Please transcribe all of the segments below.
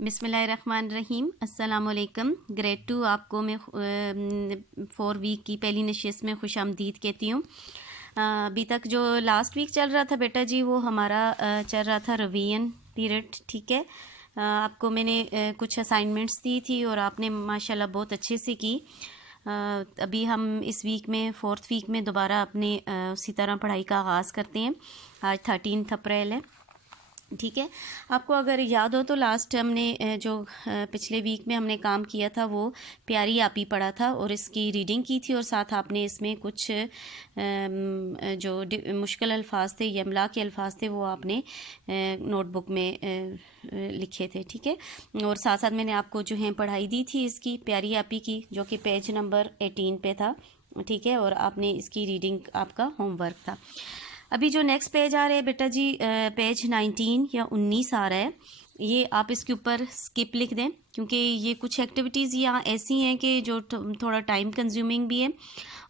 بسم اللہ الرحمن الرحیم۔ السلام علیکم۔ گریڈ 2 آپ کو میں 4 ویک کی پہلی نشست میں خوش آمدید کہتی ہوں۔ ابھی تک جو لاسٹ ویک چل رہا تھا بیٹا جی وہ ہمارا چل رہا تھا ریویژن پیریڈ، ٹھیک ہے۔ آپ کو میں نے کچھ اسائنمنٹس دی تھی اور آپ نے ماشاءاللہ بہت اچھے سے کی۔ ابھی ہم اس ویک میں 4تھ ویک میں دوبارہ اپنے اسی طرح پڑھائی کا آغاز کرتے ہیں۔ آج 13 اپریل ہے، ٹھیک ہے۔ آپ کو اگر یاد ہو تو لاسٹ ہم نے جو پچھلے ویک میں ہم نے کام کیا تھا وہ پیاری آپی پڑھا تھا اور اس کی ریڈنگ کی تھی، اور ساتھ آپ نے اس میں کچھ جو مشکل الفاظ تھے یا املا کے الفاظ تھے وہ آپ نے نوٹ بک میں لکھے تھے، ٹھیک ہے۔ اور ساتھ ساتھ میں نے آپ کو جو ہیں پڑھائی دی تھی اس کی پیاری آپی کی، جو کہ پیج نمبر 18 پہ تھا، ٹھیک ہے، اور آپ نے اس کی ریڈنگ آپ کا ہوم ورک تھا۔ ابھی جو نیکسٹ پیج آ رہا ہے بیٹا جی پیج 19 یا 19 آ رہا ہے، یہ آپ اس کے اوپر سکپ لکھ دیں، کیونکہ یہ کچھ ایکٹیویٹیز یہاں ایسی ہیں کہ جو تھوڑا ٹائم کنزیومنگ بھی ہے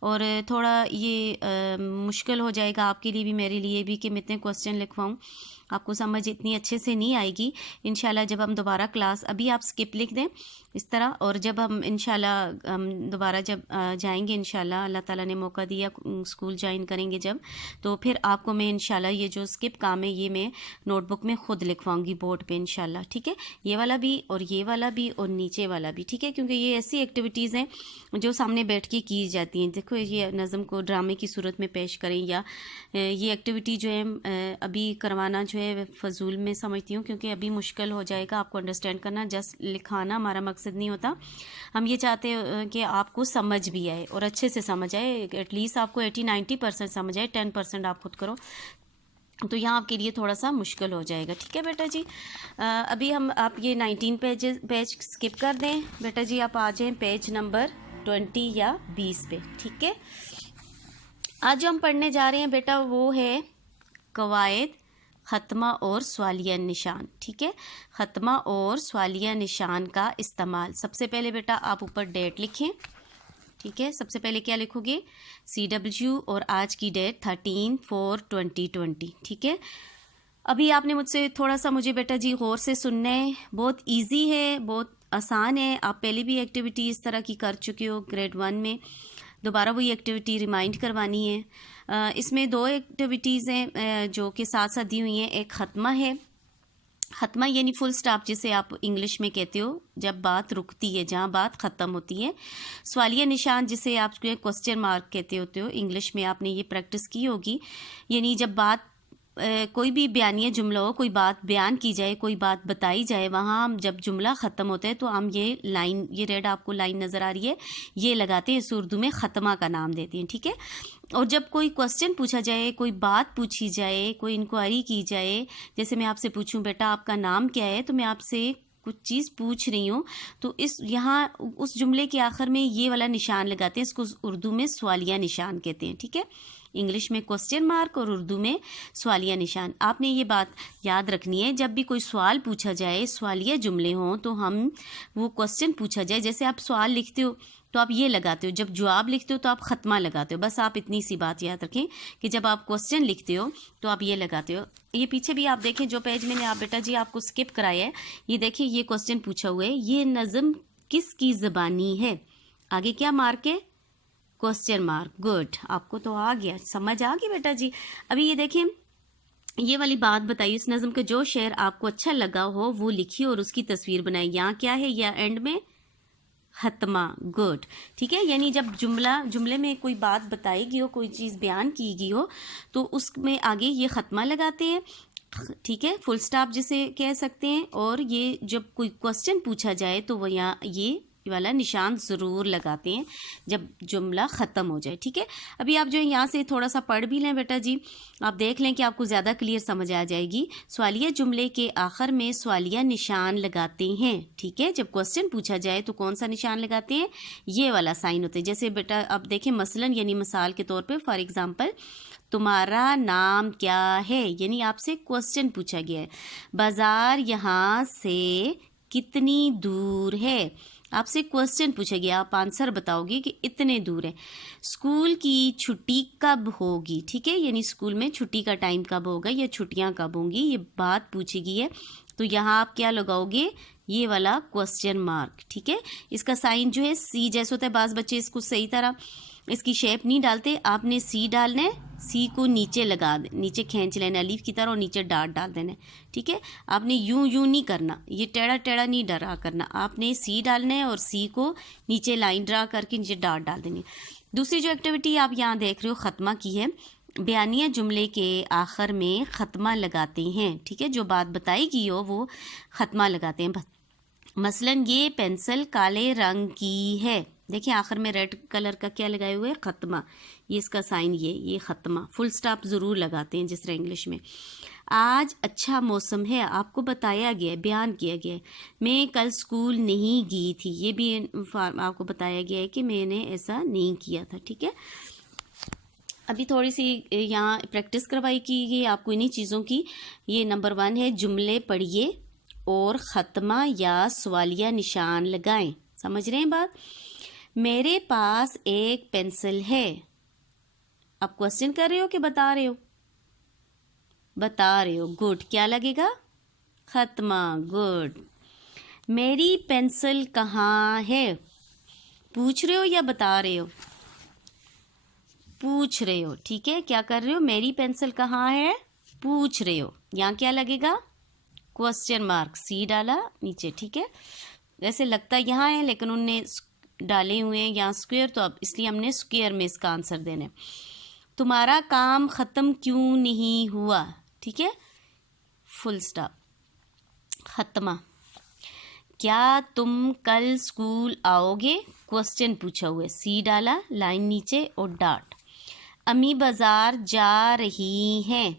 اور تھوڑا یہ مشکل ہو جائے گا آپ کے لیے بھی میرے لیے بھی کہ میں اتنے کوسچن لکھواؤں، آپ کو سمجھ اتنی اچھے سے نہیں آئے گی۔ انشاءاللہ جب ہم دوبارہ کلاس، ابھی آپ سکپ لکھ دیں اس طرح، اور جب ہم انشاءاللہ دوبارہ جب جائیں گے انشاءاللہ اللہ تعالیٰ نے موقع دیا اسکول جوائن کریں گے جب، تو پھر آپ کو میں انشاءاللہ یہ جو سکپ کام ہے یہ میں نوٹ بک میں خود لکھواؤں گی بورڈ پہ انشاءاللہ، ٹھیک ہے۔ یہ والا بھی اور یہ والا بھی اور نیچے والا بھی، ٹھیک ہے، کیونکہ یہ ایسی ایکٹیویٹیز ہیں جو سامنے بیٹھ کے کی جاتی ہیں۔ دیکھو یہ نظم کو ڈرامے کی صورت میں پیش کریں، یا یہ ایکٹیویٹی جو ہے ابھی کروانا جو ہے فضول میں سمجھتی ہوں، کیونکہ ابھی مشکل ہو جائے گا آپ کو انڈرسٹینڈ کرنا، جسٹ لکھانا ہمارا مقصد نہیں ہوتا۔ ہم یہ چاہتے ہیں کہ آپ کو سمجھ بھی آئے اور اچھے سے سمجھ آئے، ایٹ لیسٹ آپ کو 80-90% سمجھ آئے، 10% آپ خود کرو تو یہاں آپ کے لیے تھوڑا سا مشکل ہو جائے گا، ٹھیک ہے بیٹا جی۔ ابھی آپ یہ 19 پیج سکپ کر دیں بیٹا جی، آپ آ جائیں پیج نمبر 20 یا 20 پہ، ٹھیک ہے۔ آج جو ہم پڑھنے جا رہے ہیں بیٹا وہ ہے قواعد ختمہ اور سوالیہ نشان، ٹھیک ہے۔ ختمہ اور سوالیہ نشان کا استعمال، سب سے پہلے بیٹا آپ اوپر ڈیٹ لکھیں، ٹھیک ہے۔ سب سے پہلے کیا لکھو گے؟ CW اور آج کی ڈیٹ 13/4/2020، ٹھیک ہے۔ ابھی آپ نے مجھ سے تھوڑا سا مجھے بیٹا جی غور سے سننا ہے، بہت ایزی ہے، بہت آسان ہے، آپ پہلے بھی ایکٹیویٹی اس طرح کی کر چکے ہو گریڈ 1 میں، دوبارہ وہی ایکٹیویٹی ریمائنڈ کروانی ہے۔ اس میں 2 ایکٹیویٹیز ہیں جو کہ ساتھ ساتھ دی ہوئی ہیں، ایک ختمہ ہے، ختمہ یعنی فل سٹاپ جسے آپ انگلش میں کہتے ہو جب بات رکتی ہے، جہاں بات ختم ہوتی ہے۔ سوالیہ نشان جسے آپ کوسچن مارک کہتے ہوتے ہو، انگلش میں آپ نے یہ پریکٹس کی ہوگی، یعنی جب بات کوئی بھی بیانیہ جملہ ہو، کوئی بات بیان کی جائے، کوئی بات بتائی جائے، وہاں ہم جب جملہ ختم ہوتا ہے تو ہم یہ لائن، یہ ریڈ آپ کو لائن نظر آ رہی ہے، یہ لگاتے ہیں، اس اردو میں ختمہ کا نام دیتے ہیں، ٹھیک ہے۔ اور جب کوئی کوسچن پوچھا جائے، کوئی بات پوچھی جائے، کوئی انکوائری کی جائے، جیسے میں آپ سے پوچھوں بیٹا آپ کا نام کیا ہے، تو میں آپ سے کچھ چیز پوچھ رہی ہوں، تو یہاں اس جملے کے آخر میں یہ والا نشان لگاتے ہیں، اس کو اردو میں سوالیہ نشان کہتے ہیں، ٹھیک ہے۔ انگلش میں کوسچن مارک اور اردو میں سوالیہ نشان۔ آپ نے یہ بات یاد رکھنی ہے، جب بھی کوئی سوال پوچھا جائے، سوالیہ جملے ہوں تو ہم وہ کوسچن پوچھا جائے، جیسے آپ سوال لکھتے ہو تو آپ یہ لگاتے ہو، جب جواب لکھتے ہو تو آپ ختمہ لگاتے ہو، بس آپ اتنی سی بات یاد رکھیں کہ جب آپ کوسچن لکھتے ہو تو آپ یہ لگاتے ہو۔ یہ پیچھے بھی آپ دیکھیں جو پیج میں نے آپ بیٹا جی آپ کو سکپ کرایا ہے، یہ دیکھیں یہ کوسچن پوچھا ہوا ہے، یہ نظم کس کی زبانی ہے؟ آگے کیا مارک ہے؟ کوسچن مارک، گڈ، آپ کو تو آ گیا، سمجھ آ گئی بیٹا جی۔ ابھی یہ دیکھیں یہ والی بات بتائیے، اس نظم کا جو شعر آپ کو اچھا لگا ہو وہ لکھیے اور اس کی تصویر بنائیے۔ یہاں کیا ہے؟ یا اینڈ میں ختمہ، گڈ، ٹھیک ہے۔ یعنی جب جملے میں کوئی بات بتائی گئی ہو، کوئی چیز بیان کی گئی ہو تو اس میں آگے یہ ختمہ لگاتے ہیں، ٹھیک ہے، فل سٹاپ جسے کہہ سکتے ہیں، اور یہ جب کوئی کوسچن پوچھا جائے تو وہ یہاں یہ والا نشان ضرور لگاتے ہیں جب جملہ ختم ہو جائے، ٹھیک ہے۔ ابھی آپ جو ہے یہاں سے تھوڑا سا پڑھ بھی لیں بیٹا جی، آپ دیکھ لیں کہ آپ کو زیادہ کلیئر سمجھ آ جائے گی۔ سوالیہ جملے کے آخر میں سوالیہ نشان لگاتے ہیں، ٹھیک ہے۔ جب کوسچن پوچھا جائے تو کون سا نشان لگاتے ہیں؟ یہ والا سائن ہوتا ہے، جیسے بیٹا آپ دیکھیں مثلاً یعنی مثال کے طور پہ فار ایگزامپل تمہارا نام کیا ہے، یعنی آپ سے کوسچن پوچھا گیا ہے۔ بازار یہاں سے کتنی دور ہے؟ آپ سے کوسچن پوچھا گیا، آپ آنسر بتاؤ گے کہ اتنے دور ہے۔ اسکول کی چھٹی کب ہوگی؟ ٹھیک ہے، یعنی اسکول میں چھٹی کا ٹائم کب ہوگا یا چھٹیاں کب ہوں گی، یہ بات پوچھی گئی ہے، تو یہاں آپ کیا لگاؤ گے؟ یہ والا کوسچن مارک، ٹھیک ہے. اس کا سائن جو ہے سی جیسے ہوتا ہے. بعض بچے اس کو صحیح طرح اس کی شیپ نہیں ڈالتے. آپ نے سی ڈالنا ہے، سی کو نیچے لگا دیں، نیچے کھینچ لینا الف کی طرح اور نیچے ڈاٹ ڈال دینا ہے، ٹھیک ہے. آپ نے یوں نہیں کرنا، یہ ٹیڑھا ٹیڑھا نہیں ڈرا کرنا. آپ نے سی ڈالنا ہے اور سی کو نیچے لائن ڈرا کر کے نیچے ڈاٹ ڈال دیں گے. دوسری جو ایکٹیویٹی آپ یہاں دیکھ رہے ہو ختمہ کی ہے. بیانیہ جملے کے آخر میں ختمہ لگاتے ہیں، ٹھیک ہے. جو بات بتائی گئی ہو وہ ختمہ لگاتے ہیں. مثلاً یہ پینسل کالے رنگ کی ہے. دیکھیں آخر میں ریڈ کلر کا کیا لگائے ہوئے؟ ختمہ. یہ اس کا سائن یہ ختمہ. فل سٹاپ ضرور لگاتے ہیں جس طرح انگلش میں. آج اچھا موسم ہے، آپ کو بتایا گیا ہے، بیان کیا گیا ہے. میں کل اسکول نہیں گئی تھی، یہ بھی آپ کو بتایا گیا ہے کہ میں نے ایسا نہیں کیا تھا، ٹھیک ہے. ابھی تھوڑی سی یہاں پریکٹس کروائی کی گئی آپ کو انہی چیزوں کی. یہ نمبر 1 ہے، جملے پڑھیے اور ختمہ یا سوالیہ نشان لگائیں. سمجھ رہے ہیں بات؟ میرے پاس ایک پینسل ہے. آپ کوسچن کر رہے ہو کہ بتا رہے ہو؟ بتا رہے ہو. گڈ. کیا لگے گا؟ ختمہ. گڈ. میری پینسل کہاں ہے؟ پوچھ رہے ہو یا بتا رہے ہو؟ پوچھ رہے ہو، ٹھیک ہے. کیا کر رہے ہو؟ میری پینسل کہاں ہے؟ پوچھ رہے ہو. یہاں کیا لگے گا؟ Question mark. سی ڈالا نیچے، ٹھیک ہے. ویسے لگتا یہاں ہے لیکن انہوں نے ڈالے ہوئے ہیں یہاں اسکوئر، تو اب اس لیے ہم نے اسکوئر میں اس کا آنسر دینا ہے. تمہارا کام ختم کیوں نہیں ہوا؟ ٹھیک ہے. فل سٹاپ. ختمہ. کیا تم کل اسکول آؤ گے؟ کوسچن پوچھا ہوا ہے. سی ڈالا، لائن نیچے اور ڈاٹ. امی بازار جا رہی ہیں.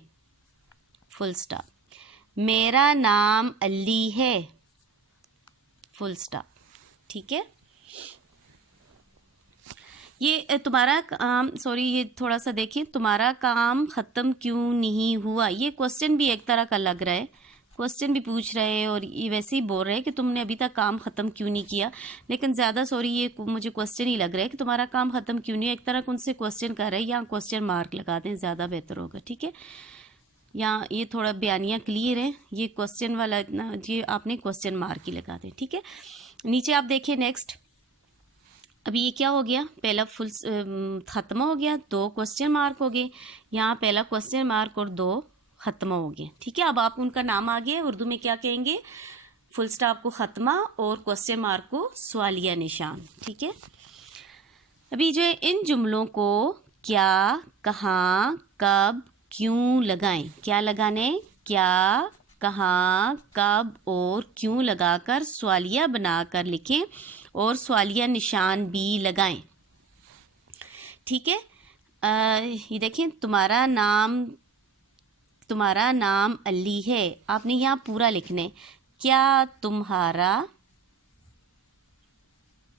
فل سٹاپ. میرا نام علی ہے. فل سٹاپ. ٹھیک ہے. یہ تمہارا کام، سوری یہ تھوڑا سا دیکھیں، تمہارا کام ختم کیوں نہیں ہوا. یہ کوسچن بھی ایک طرح کا لگ رہا ہے. کوسچن بھی پوچھ رہے ہیں اور یہ ویسے ہی بول رہے ہیں کہ تم نے ابھی تک کام ختم کیوں نہیں کیا. لیکن زیادہ سوری یہ مجھے کوسچن ہی لگ رہا ہے کہ تمہارا کام ختم کیوں نہیں. ایک طرح ان سے کوسچن کر رہے ہیں. یہاں کوسچن مارک لگا دیں، زیادہ بہتر ہوگا، ٹھیک ہے. یہاں یہ تھوڑا بیانیہ کلیئر ہے. یہ کوسچن والا اتنا یہ آپ نے کوسچن مارک ہی لگا دیں، ٹھیک ہے. نیچے آپ دیکھیں نیکسٹ. ابھی یہ کیا ہو گیا؟ پہلا فل ختمہ ہو گیا، 2 کوسچن مارک ہو گئے. یہاں پہلا کوسچن مارک اور 2 ختمہ ہو گئے، ٹھیک ہے. اب آپ ان کا نام آگے اردو میں کیا کہیں گے؟ فل سٹاپ کو ختمہ اور کوسچن مارک کو سوالیہ نشان، ٹھیک ہے. ابھی جو ہے ان جملوں کو کیا، کہاں، کب، کیوں لگائیں. کیا لگانے؟ کیا، کہاں، کب اور کیوں لگا کر سوالیہ بنا کر لکھیں اور سوالیہ نشان بھی لگائیں، ٹھیک ہے. یہ دیکھیں، تمہارا نام علی ہے. آپ نے یہاں پورا لکھنا ہے. کیا تمہارا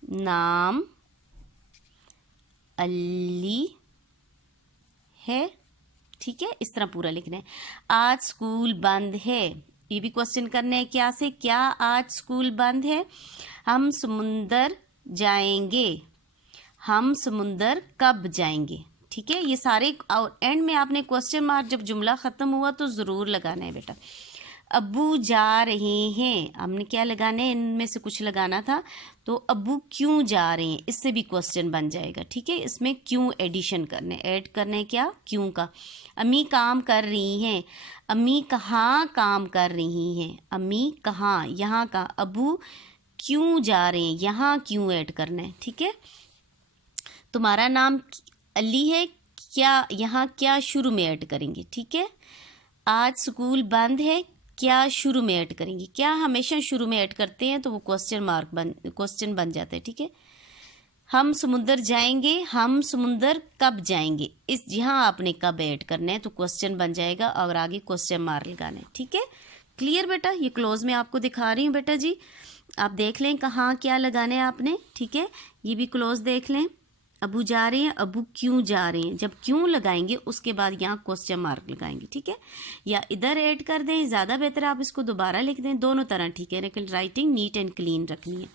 نام علی ہے؟ ٹھیک ہے. اس طرح پورا لکھنا ہے. آج اسکول بند ہے. یہ بھی کوسچن کرنے ہیں. کیا سے؟ کیا آج اسکول بند ہے؟ ہم سمندر جائیں گے. ہم سمندر کب جائیں گے؟ ٹھیک ہے. یہ سارے اینڈ میں آپ نے کوسچن مارک جب جملہ ختم ہوا تو ضرور لگانا ہے بیٹا. ابو جا رہے ہیں. ہم نے کیا لگانا ہے؟ ان میں سے کچھ لگانا تھا. تو ابو کیوں جا رہے ہیں؟ اس سے بھی کوسچن بن جائے گا، ٹھیک ہے. اس میں کیوں ایڈیشن کرنے، ایڈ کرنے کیا؟ کیوں کا. امی کام کر رہی ہیں. امی کہاں کام کر رہی ہیں؟ امی کہاں، یہاں کا. ابو کیوں جا رہے ہیں، یہاں کیوں ایڈ کرنا ہے، ٹھیک ہے. تمہارا نام علی ہے. کیا، یہاں کیا شروع میں ایڈ کریں گے، ٹھیک ہے. آج اسکول بند ہے. کیا شروع میں ایڈ کریں گے. کیا ہمیشہ شروع میں ایڈ کرتے ہیں تو وہ کوسچن بن جاتا ہے، ٹھیک ہے. ہم سمندر جائیں گے. ہم سمندر کب جائیں گے. اس جہاں آپ نے کب ایڈ کرنا ہے تو کوسچن بن جائے گا اور آگے کوسچن مارک لگانا ہے، ٹھیک ہے. کلیئر بیٹا. یہ کلوز میں آپ کو دکھا رہی ہوں بیٹا جی. آپ دیکھ لیں کہاں کیا لگانا ہے آپ نے، ٹھیک ہے. یہ بھی کلوز دیکھ لیں. ابو جا رہے ہیں. ابو کیوں جا رہے ہیں. جب کیوں لگائیں گے اس کے بعد یہاں کوسچن مارک لگائیں گے، ٹھیک ہے. یا ادھر ایڈ کر دیں، زیادہ بہتر آپ اس کو دوبارہ لکھ دیں. دونوں طرح ٹھیک ہے، لیکن رائٹنگ نیٹ اینڈ کلین رکھنی ہے.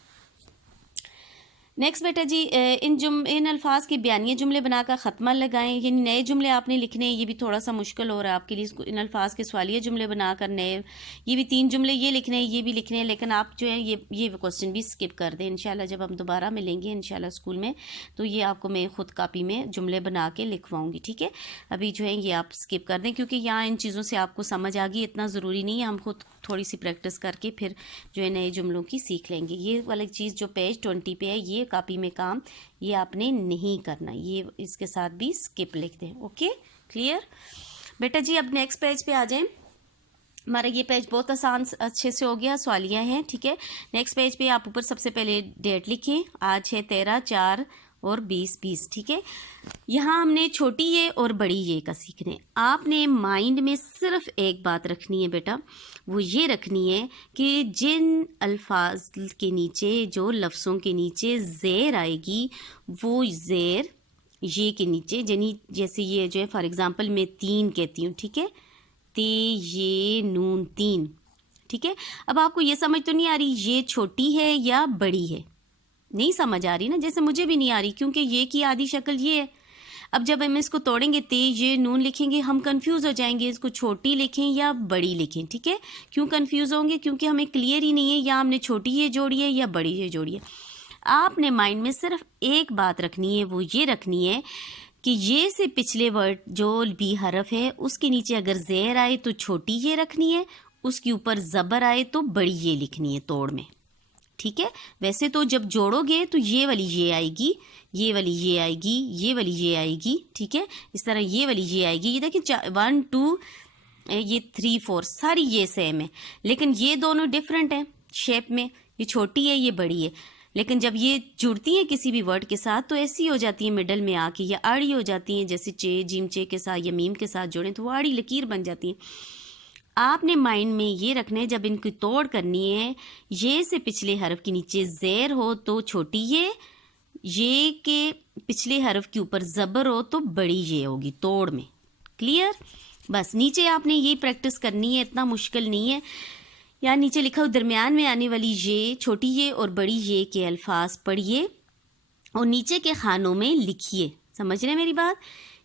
نیکسٹ بیٹا جی ان الفاظ کے بیانیے جملے بنا کر ختمہ لگائیں، یعنی نئے جملے آپ نے لکھنے ہیں، یہ بھی تھوڑا سا مشکل ہو رہا ہے آپ کے لیے، ان الفاظ کے سوالیہ جملے بنا کر نئے، یہ بھی 3 جملے یہ لکھنے ہیں، یہ بھی لکھنے ہیں، لیکن آپ جو ہے یہ کوسچن بھی اسکپ کر دیں انشاءاللہ، جب ہم دوبارہ ملیں گے انشاءاللہ اسکول میں تو یہ آپ کو میں خود کاپی میں جملے بنا کے لکھواؤں گی، ٹھیک ہے؟ ابھی جو ہے یہ آپ اسکپ کر دیں کیونکہ یہاں ان چیزوں سے آپ کو سمجھ آ گئی، اتنا ضروری نہیں ہے، ہم خود تھوڑی سی پریکٹس کر کے پھر جو ہے نئے جملوں کی سیکھ لیں گے۔ یہ والی چیز جو پیج 20 پہ ہے، یہ کاپی میں کام یہ آپ نے نہیں کرنا، یہ اس کے ساتھ بھی اسکپ لکھ دیں، اوکے کلیئر بیٹا جی؟ اب نیکسٹ پیج پہ آ جائیں، ہمارا یہ پیج بہت آسان اچھے سے ہو گیا، سوالیہ ہیں، ٹھیک ہے؟ نیکسٹ پیج پہ آپ اوپر سب سے پہلے ڈیٹ لکھیں، آج ہے 13/4 اور 20/20، ٹھیک ہے؟ یہاں ہم نے چھوٹی یہ اور بڑی یہ کا سیکھنا ہے۔ آپ نے مائنڈ میں صرف ایک بات رکھنی ہے بیٹا، وہ یہ رکھنی ہے کہ جن الفاظ کے نیچے، جو لفظوں کے نیچے زیر آئے گی، وہ زیر یہ کے نیچے، یعنی جیسے یہ جو ہے فار ایگزامپل میں 3 کہتی ہوں، ٹھیک ہے؟ یہ نون 3، ٹھیک ہے؟ اب آپ کو یہ سمجھ تو نہیں آ رہی یہ چھوٹی ہے یا بڑی ہے؟ نہیں سمجھ آ رہی نا، جیسے مجھے بھی نہیں آ رہی کیونکہ یہ کی آدھی شکل یہ ہے۔ اب جب ہم اس کو توڑیں گے یہ نون لکھیں گے، ہم کنفیوز ہو جائیں گے، اس کو چھوٹی لکھیں یا بڑی لکھیں، ٹھیک ہے؟ کیوں کنفیوز ہوں گے؟ کیونکہ ہمیں کلیئر ہی نہیں ہے، یا ہم نے چھوٹی یہ جوڑی ہے یا بڑی یہ جوڑی ہے۔ آپ نے مائنڈ میں صرف ایک بات رکھنی ہے، وہ یہ رکھنی ہے کہ یہ سے پچھلے ورڈ جو بھی حرف ہے اس کے نیچے اگر زیر آئے تو چھوٹی یہ رکھنی ہے، اس کے اوپر زبر آئے تو بڑی یہ لکھنی ہے توڑ میں، ٹھیک ہے؟ ویسے تو جب جوڑو گے تو یہ والی یہ آئے گی، یہ والی یہ آئے گی، یہ والی یہ آئے گی، ٹھیک ہے؟ اس طرح یہ والی یہ آئے گی، یہ دیکھیں 1 2 یہ 3 4 ساری یہ سیم ہے، لیکن یہ دونوں ڈیفرنٹ ہیں شیپ میں، یہ چھوٹی ہے یہ بڑی ہے، لیکن جب یہ جڑتی ہیں کسی بھی ورڈ کے ساتھ تو ایسی ہو جاتی ہیں مڈل میں آ کے، یا آڑی ہو جاتی ہیں، جیسے چے جیم چے کے ساتھ یا میم کے ساتھ جوڑیں تو وہ آڑی لکیر بن جاتی ہیں۔ آپ نے مائنڈ میں یہ رکھنا ہے جب ان کی توڑ کرنی ہے، یہ سے پچھلے حرف کے نیچے زیر ہو تو چھوٹی یہ کے پچھلے حرف کے اوپر زبر ہو تو بڑی یہ ہوگی توڑ میں، کلیئر؟ بس نیچے آپ نے یہ پریکٹس کرنی ہے، اتنا مشکل نہیں ہے۔ یا نیچے لکھا ہو درمیان میں آنے والی یہ، چھوٹی یہ اور بڑی یہ کے الفاظ پڑھیے اور نیچے کے خانوں میں لکھیے، سمجھ رہے ہیں میری بات؟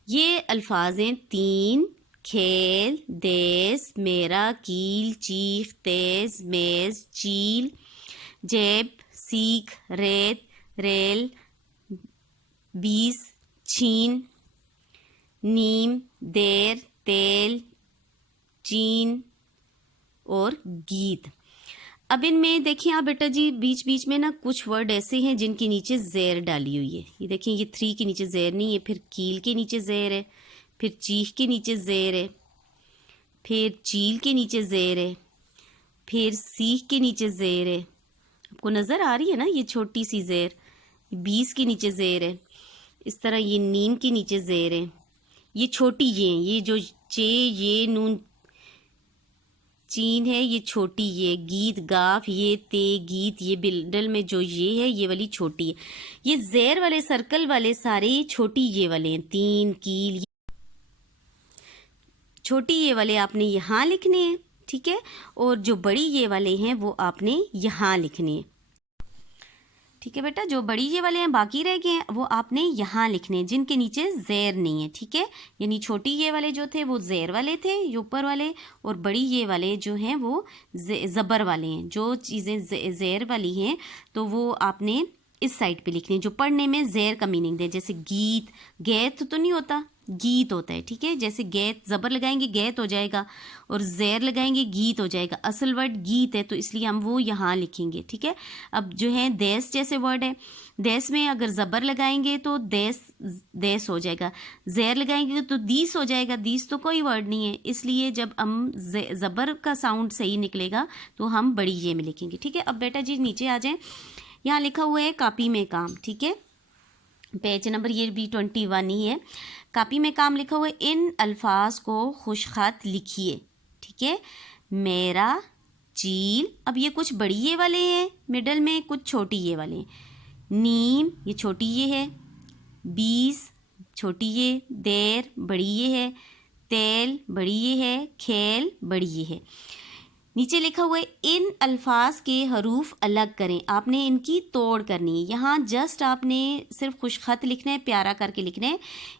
یہ الفاظ ہیں 3 کھیل، دیس، میرا، کیل، چیخ، تیز، میز، چیل، جیب، سیکھ، ریت، ریل، 20، چھین، نیم، دیر، تیل، چین اور گیت۔ اب ان میں دیکھیں آپ بیٹا جی بیچ بیچ میں نا کچھ ورڈ ایسے ہیں جن کے نیچے زیر ڈالی ہوئی ہے، یہ دیکھیں یہ 3 کے نیچے زیر نہیں ہے، پھر کیل کے نیچے زیر ہے، پھر چیخ کے نیچے زیر ہے، پھر چیل کے نیچے زیر ہے، پھر سیخ کے نیچے زیر ہے، آپ کو نظر آ رہی ہے نا یہ چھوٹی سی زیر، 20 کے نیچے زیر ہے، اس طرح یہ نیم کے نیچے زیر ہے، یہ چھوٹی یہ جو چے یہ نون چین ہے، یہ چھوٹی یہ، گیت گاف یہ تے گیت، یہ بلڈل میں جو یہ ہے یہ والی چھوٹی ہے، یہ زیر والے سرکل والے سارے چھوٹی یہ والے ہیں، 3 کیل، چھوٹی یہ والے آپ نے یہاں لکھنے ہیں، ٹھیک ہے؟ اور جو بڑی یہ والے ہیں وہ آپ نے یہاں لکھنے ہیں، ٹھیک ہے بیٹا؟ جو بڑی یہ والے ہیں باقی رہ گئے ہیں وہ آپ نے یہاں لکھنے ہیں، جن کے نیچے زیر نہیں ہے، ٹھیک ہے؟ یعنی چھوٹی یہ والے جو تھے وہ زیر والے تھے یہ اوپر والے، اور بڑی یہ والے جو ہیں وہ زبر والے ہیں۔ جو چیزیں زیر والی ہیں تو وہ آپ نے اس سائڈ پہ لکھنی ہے، جو پڑھنے میں زیر کا میننگ دے، جیسے گیت، گیت تو نہیں ہوتا، گیت ہوتا ہے، ٹھیک ہے؟ جیسے گیت زبر لگائیں گے گیت ہو جائے گا، اور زیر لگائیں گے گیت ہو جائے گا، اصل ورڈ گیت ہے تو اس لیے ہم وہ یہاں لکھیں گے، ٹھیک ہے؟ اب جو ہے دیس جیسے ورڈ ہے، دیس میں اگر زبر لگائیں گے تو دیس دیس ہو جائے گا، زیر لگائیں گے تو دیس ہو جائے گا، دیس تو کوئی ورڈ نہیں ہے، اس لیے جب ہم زبر کا ساؤنڈ صحیح نکلے گا تو ہم بڑی یہ میں لکھیں گے، ٹھیک ہے؟ اب بیٹا جی نیچے آ جائیں، یہاں لکھا ہوا ہے کاپی میں کام، ٹھیک ہے؟ پیج نمبر یہ بھی 21 ہی ہے، کاپی میں کام لکھا ہوا ہے، ان الفاظ کو خوش خط لکھیے، ٹھیک ہے؟ میرا، چیل، اب یہ کچھ بڑی یہ والے ہیں مڈل میں، کچھ چھوٹی یہ والے ہیں، نیم یہ چھوٹی یہ ہے، 20 چھوٹی یہ، دیر بڑی یہ ہے، تیل بڑی یہ ہے، کھیل بڑی یہ ہے۔ نیچے لکھا ہوا ہے ان الفاظ کے حروف الگ کریں، آپ نے ان کی توڑ کرنی ہے. یہاں جسٹ آپ نے صرف خوش خط لکھنا ہے، پیارا کر کے لکھنا ہے.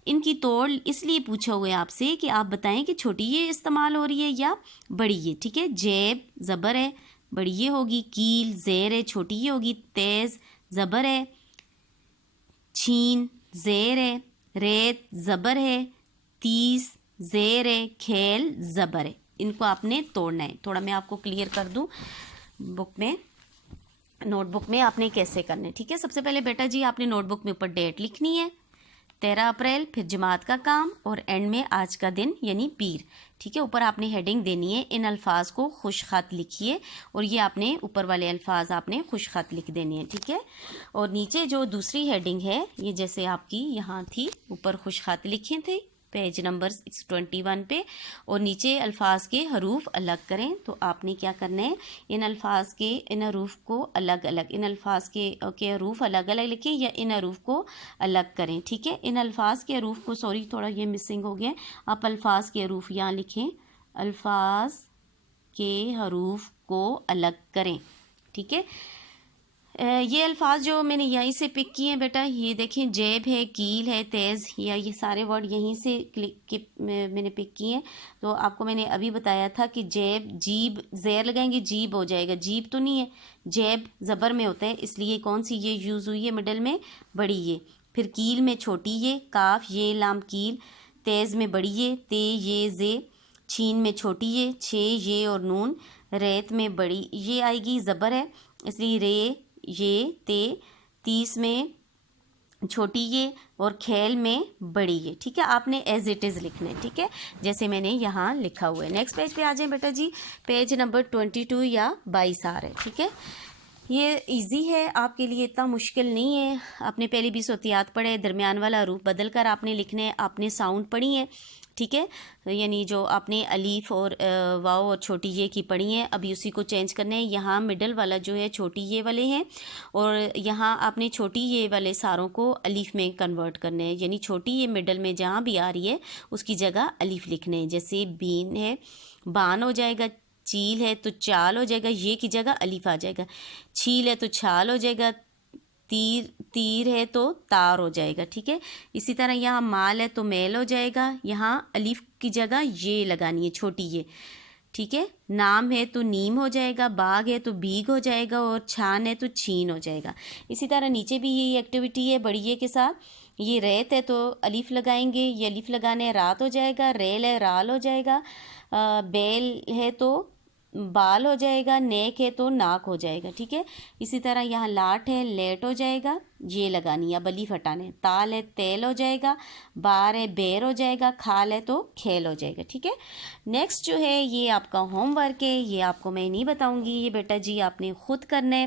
ان کی توڑ اس لیے پوچھا ہوا ہے آپ سے کہ آپ بتائیں کہ چھوٹی یہ استعمال ہو رہی ہے یا بڑی یہ. ٹھیک ہے، جیب زبر ہے، بڑی یہ ہوگی. کیل زیر ہے، چھوٹی یہ ہوگی. تیز زبر ہے. چھین زیر ہے. ریت زبر ہے. تیس زیر ہے. کھیل زبر ہے. ان کو آپ نے توڑنا ہے. تھوڑا میں آپ کو کلیئر کر دوں بک میں، نوٹ بک میں آپ نے کیسے کرنا ہے. ٹھیک ہے، سب سے پہلے بیٹا جی آپ نے نوٹ بک میں اوپر ڈیٹ لکھنی ہے 13 اپریل، پھر جماعت کا کام، اور اینڈ میں آج کا دن یعنی پیر. ٹھیک ہے، اوپر آپ نے ہیڈنگ دینی ہے ان الفاظ کو خوش خط لکھیے، اور یہ آپ نے اوپر والے الفاظ آپ نے خوش خط لکھ دینے ہیں. ٹھیک ہے، اور نیچے جو دوسری ہیڈنگ ہے یہ جیسے آپ کی یہاں تھی، اوپر خوش خط لکھے تھے پیج نمبر 621 پہ، اور نیچے الفاظ کے حروف الگ کریں. تو آپ نے کیا کرنا ہے، ان الفاظ کے ان حروف کو الگ الگ، ان الفاظ کے حروف الگ الگ لکھیں یا ان حروف کو الگ کریں. ٹھیک ہے، ان الفاظ کے حروف کو، سوری تھوڑا یہ مسنگ ہو گیا، آپ الفاظ کے حروف یہاں لکھیں، الفاظ کے حروف کو الگ کریں. ٹھیک ہے، یہ الفاظ جو میں نے یہیں سے پک کیے ہیں بیٹا، یہ دیکھیں جیب ہے، کیل ہے، تیز، یا یہ سارے ورڈ یہیں سے میں نے پک کیے ہیں. تو آپ کو میں نے ابھی بتایا تھا کہ جیب، جیب زیر لگائیں گے جیب ہو جائے گا، جیب تو نہیں ہے، جیب زبر میں ہوتا ہے، اس لیے کون سی یہ یوز ہوئی ہے مڈل میں، بڑی یہ. پھر کیل میں چھوٹی یہ، کاف یہ لام کیل. تیز میں بڑی یہ، تے یہ زے. چھین میں چھوٹی یہ، چھ یہ اور نون. ریت میں بڑی یہ آئے گی، زبر ہے اس لیے رے یہ تے. تیس میں چھوٹی یہ اور کھیل میں بڑی یہ. ٹھیک ہے، آپ نے ایز اٹ از لکھنا ہے. ٹھیک ہے، جیسے میں نے یہاں لکھا ہوا ہے. نیکسٹ پیج پہ آ جائیں بیٹا جی، پیج نمبر 22 یا 22 آ رہا ہے. ٹھیک ہے، یہ ایزی ہے آپ کے لیے، اتنا مشکل نہیں ہے. آپ نے پہلی 20 صوتیات پڑھے، درمیان والا حروف بدل کر آپ نے لکھنے ہیں، آپ نے ساؤنڈ پڑھی ہے. ٹھیک ہے، یعنی جو آپ نے الف اور واو اور چھوٹی یہ کی پڑھی ہیں، ابھی اسی کو چینج کرنا ہے. یہاں مڈل والا جو ہے چھوٹی یہ والے ہیں، اور یہاں آپ نے چھوٹی یہ والے ساروں کو الف میں کنورٹ کرنا ہے، یعنی چھوٹی یہ مڈل میں جہاں بھی آ رہی ہے اس کی جگہ الف لکھنے ہیں. جیسے بین ہے، بان ہو جائے گا. چیل ہے تو چال ہو جائے گا، یہ کی جگہ الف آ جائے گا. چھیل ہے تو چھال ہو جائے گا. تیر ہے تو تار ہو جائے گا. ٹھیک ہے، اسی طرح یہاں مال ہے تو میل ہو جائے گا، یہاں الف کی جگہ یہ لگانی ہے چھوٹی یہ. ٹھیک ہے، نام ہے تو نیم ہو جائے گا. باغ ہے تو بیگ ہو جائے گا، اور چھان ہے تو چھین ہو جائے گا. اسی طرح نیچے بھی یہی ایکٹیویٹی ہے بڑی یہ کے ساتھ. یہ ریت ہے تو الف لگائیں گے، یہ الف لگانے رات ہو جائے گا. ریل ہے رال ہو جائے گا. بیل ہے تو بال ہو جائے گا. نیک ہے تو ناک ہو جائے گا. ٹھیک ہے، اسی طرح یہاں لاٹ ہے لیٹ ہو جائے گا، یہ لگانی ہے، اب الف ہٹانے. تال ہے تیل ہو جائے گا. بار ہے بیر ہو جائے گا. کھال ہے تو کھیل ہو جائے گا. ٹھیک ہے، نیکسٹ جو ہے یہ آپ کا ہوم ورک ہے، یہ آپ کو میں نہیں بتاؤں گی، یہ بیٹا جی آپ نے خود کرنا ہے.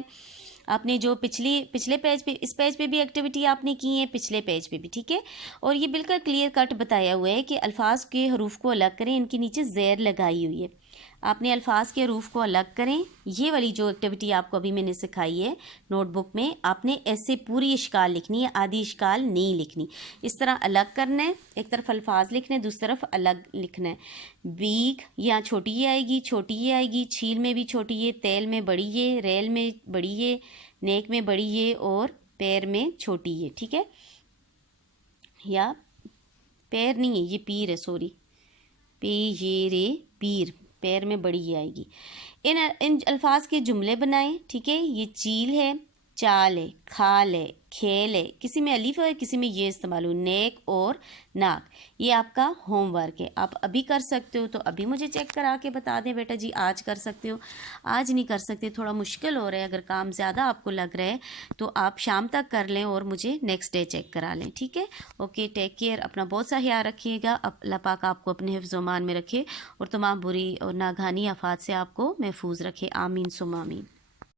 آپ نے جو پچھلے پیج پہ، اس پیج پہ بھی ایکٹیویٹی آپ نے کی ہے، پچھلے پیج پہ بھی. ٹھیک ہے، اور یہ بالکل کلیئر کٹ بتایا ہوا ہے کہ الفاظ کے حروف کو الگ کریں، ان کے نیچے زیر لگائی ہوئی ہے. آپ نے الفاظ کے حروف کو الگ کریں. یہ والی جو ایکٹیویٹی آپ کو ابھی میں نے سکھائی ہے نوٹ بک میں، آپ نے ایسے پوری اشکال لکھنی ہے، آدھی اشکال نہیں لکھنی. اس طرح الگ کرنا ہے، ایک طرف الفاظ لکھنے، دوسری طرف الگ لکھنا ہے. بیگ یہاں چھوٹی یہ آئے گی، چھوٹی یہ آئے گی. چھیل میں بھی چھوٹی یہ، تیل میں بڑی یہ، ریل میں بڑی یہ، نیک میں بڑی یہ، اور پیر میں چھوٹی یہ. ٹھیک ہے، یا پیر نہیں ہے، یہ پیر ہے، سوری، پے یہ رے پیر، پیر میں بڑی یہ آئے گی. ان الفاظ کے جملے بنائیں. ٹھیک ہے، یہ چیل ہے، چال ہے، کھال ہے، کھیل ہے، کسی میں الف ہے کسی میں یہ استعمال ہو. نیک اور ناک. یہ آپ کا ہوم ورک ہے، آپ ابھی کر سکتے ہو تو ابھی مجھے چیک کرا کے بتا دیں بیٹا جی. آج کر سکتے ہو، آج نہیں کر سکتے، تھوڑا مشکل ہو رہا ہے، اگر کام زیادہ آپ کو لگ رہا ہے تو آپ شام تک کر لیں اور مجھے نیکسٹ ڈے چیک کرا لیں. ٹھیک ہے، اوکے، ٹیک کیئر، اپنا بہت سا خیال رکھیے گا. اللہ پاک آپ کو اپنے حفظ و امان میں رکھے اور تمام بری اور ناگہانی آفات سے آپ کو محفوظ رکھے. آمین ثم آمین.